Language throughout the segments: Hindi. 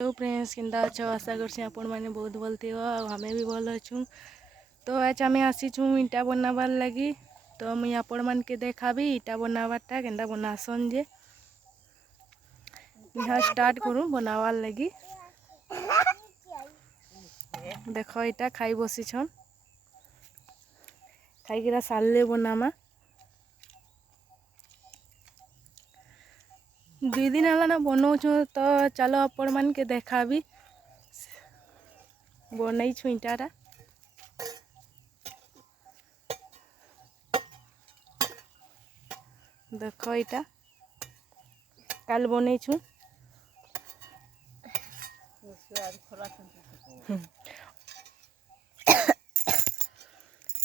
हेलो फ्रेंड्स केन्ता अच्छ आशा करছি आपण मैंने बहुत भल थो आमे भी भल अच्छू। तो आज आम आसीचु इटा बनाबार लगी। तो मुई आपण मान के देखाबी इटा बनाबारटा केन्ता बनासन जे यहाँ स्टार्ट करूँ बनाबार लगी। देख इटा खाई बसीछन खाईकिरा सारे बनामा 2 दिन है ना बनाऊँ। तो चलो आपण मान के देखाबी बनई छु इटाटा। देख इटा काल बनई छु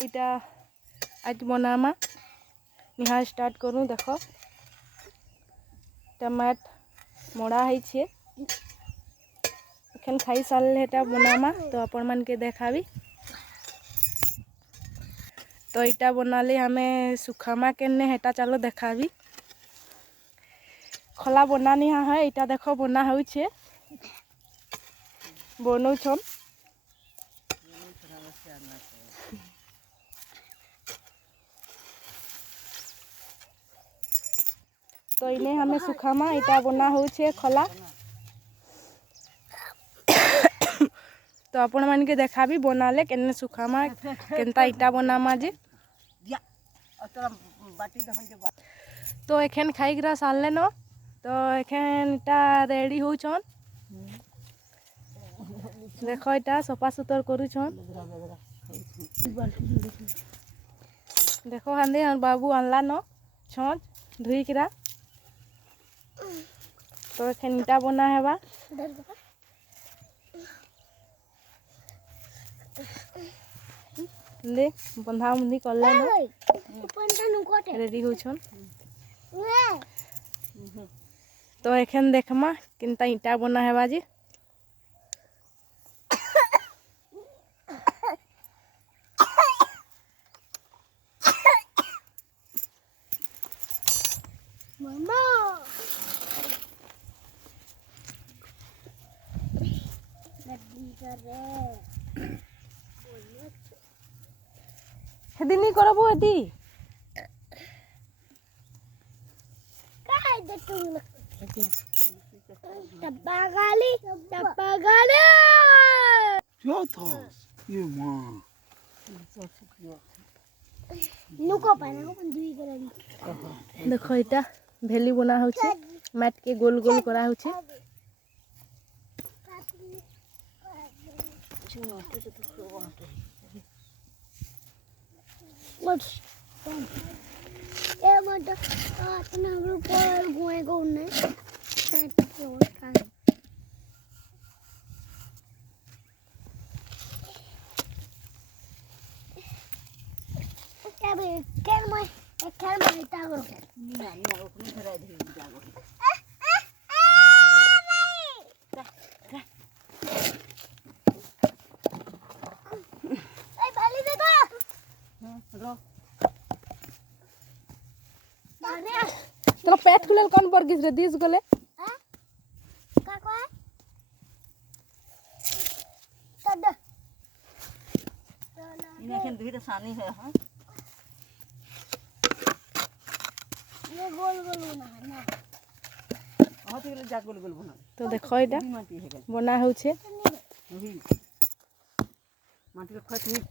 इटा आज बनामा यहाँ स्टार्ट करूँ। देख टमाट मड़ा है एखन खाई सारे बनामा तो आपण मान के देखाबी। तो इटा बनाले हमें सुखामा केने हेटा चलो देखाबी। खला बनानी है इटा देख बना होछे बनौ छन। तो इने हमें सुखामा इटा बना होछे खला। तो आपण मान के देखाबी बनाले केने सुखामा केनता इटा बनामा जे। तो एखन खाईगिरा सारले न तो एखन इटा रेडी होछन। देख इटा सफा सुतर करूछन। देखो हांदे बाबू आनला न छज धुईकिरा। तो एखन इटा बना हेबा ले बंधा बुंधी करले न रेडी होछन। तो एखन देखमा किनता इटा बना हेबा जी। हेदी नहीं करबो हेदी टप्पा गाली क्या था ये माँ नुको पाना को दुई करन। देखो इटा भेली बना होछे मैट के गोल गोल करा होछे। ए मत अपना ऊपर गोए गो ने खेल में इटा करो नहीं अपनी धरा दे इटा करो। चलो पेट खुले कौन पर गिस रे दिस गले का को है तद इने एखन दुई सानी है। हां ये गोल गोल बना है ना हां तो जा गोल गोल बना। तो देखो इटा बना होछे माटी के खत नहीं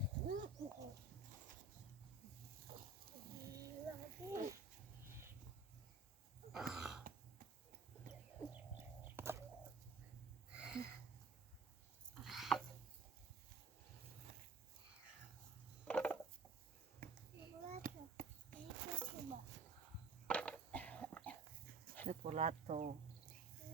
पोला तो